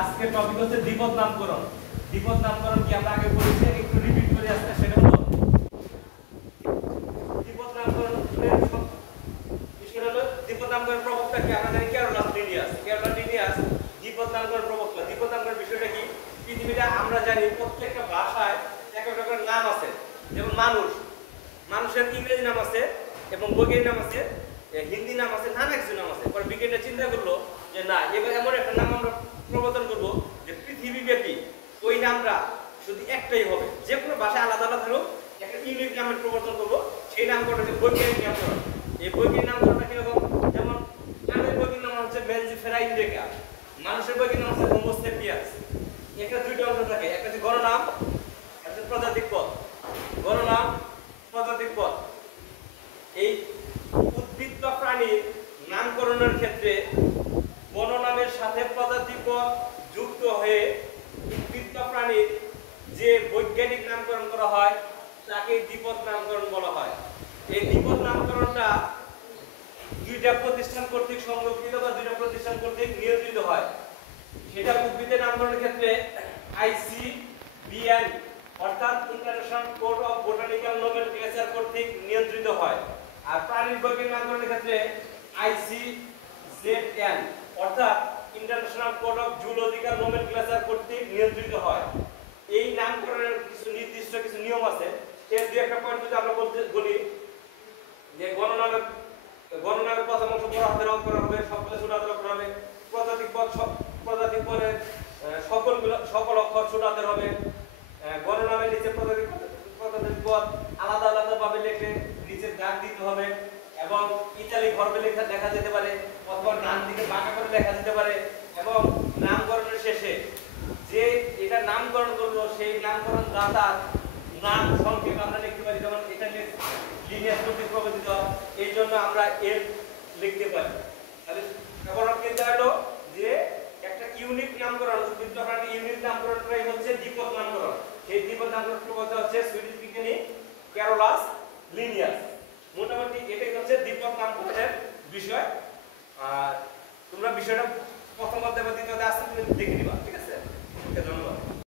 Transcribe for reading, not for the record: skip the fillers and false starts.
আজকের টপিক হচ্ছে দ্বিপদ নামকরণ। দ্বিপদ নামকরণ কি আমরা আগে বলেছি, একটু রিপিট করে আসতে, সেটা হলো দ্বিপদ নামকরণের বিষয় হলো দ্বিপদ নামকরণের প্রবক্তা কি আমরা জানি ক্যারোলাস লিনিয়াস। ক্যারোলাস লিনিয়াস দ্বিপদ নামকরণ প্রবক্তা। দ্বিপদ নামকরণের বিষয়টা কি, পৃথিবীতে আমরা জানি প্রত্যেকটা ভাষায় এক একটা করে নাম আছে। যেমন মানুষের ইংরেজি নাম আছে এবং বৈজ্ঞানিক নাম আছে, হিন্দি নাম আছে, নানা কিছু নাম আছে। পরে বিজ্ঞানীরা চিন্তা করলো যে না, এবার এমন একটা নাম আমরা প্রবর্তন করবো যে পৃথিবীব্যাপী ওই নামটা শুধু একটাই হবে, যে কোনো ভাষায় আলাদা আলাদা হোক, একটা ইউনিক নামের প্রবর্তন করবো। সেই নামকরণ হচ্ছে বৈজ্ঞানিক নামকরণ। এই বৈজ্ঞানিক নামকরণটা কিরকম, যেমন আমাদের বৈজ্ঞানিক নাম হচ্ছে ম্যানজিফেরা ইন্ডিকা, মানুষের বৈজ্ঞানিক নাম হচ্ছে হোমো সেপিয়ান্স। একটা দুইটা অংশ থাকে, একটা হচ্ছে গণনাম, একটা প্রজাতিক পদ। গণনাম, প্রজাতিক পদ। এই উদ্ভিদ বা প্রাণীর নামকরণের ক্ষেত্রে বননামের সাথে প্রজাতিক পদ যুক্ত হয়ে উদ্ভিদ বা প্রাণীর যে বৈজ্ঞানিক নামকরণ করা হয় তাকে দ্বিপদ নামকরণ বলা হয়। এই দ্বিপদ নামকরণটা দুইটা প্রতিষ্ঠান কর্তৃক সংরক্ষিত বা দুইটা প্রতিষ্ঠান কর্তৃক নিয়ন্ত্রিত হয়। সেটা উদ্ভিদের নামকরণের ক্ষেত্রে ICBN অর্থাৎ international code of botanical nomenclature কর্তৃক নিয়ন্ত্রিত হয়। আর প্রাণীর বৈজ্ঞানিক নামকরণের ক্ষেত্রে ICZN অর্থাৎ international code of zoological nomenclature কর্তৃক নিয়ন্ত্রিত হয়। এই নামকরণের কিছু নির্দিষ্ট কিছু নিয়ম আছে। এর দুই একটা পয়েন্ট যদি আমরা বলি যে গণনামের প্রথম অংশ বড় হাতের অক্ষর হবে, সবগুলো ছোট হাতের অক্ষর হবে। প্রজাতিক পদের সকল অক্ষর ছোট হাতের হবে। গণনামের নিচে প্রজাতিক পদ আলাদা আলাদা ভাবে লিখে নিচে দাগ দিতে হবে এবং ইতালি ভার্বে লেখা যেতে পারে অথবা ডান দিকে বাঁকা করে লেখা যেতে পারে। এবং নামকরণের শেষে যে এটা নামকরণ করলো সেই নামকরণ দাতার নাম সংক্ষেপ আমরা লিখতে পারি, যেমন এটা লিনিয়াস কর্তৃক প্রবর্তিত, এই জন্য আমরা এর লিখতে পারি। তাহলে এখন কিন্তু হলো যে একটা ইউনিক নামকরণ, উদ্ভিদ প্রাণীর ইউনিক নামকরণটাই হচ্ছে দ্বিপদ নামকরণ। সেই দ্বিপদ নামকরণ প্রবর্তক হচ্ছে সুইডিশ বিজ্ঞানী ক্যারোলাস লিনিয়াস। মোটামুটি এটাই হচ্ছে দ্বিপদ নামকরণের বিষয়। আর তোমরা বিষয়টা প্রথম অধ্যায় বা দ্বিতীয় অধ্যায় আসতে দেখে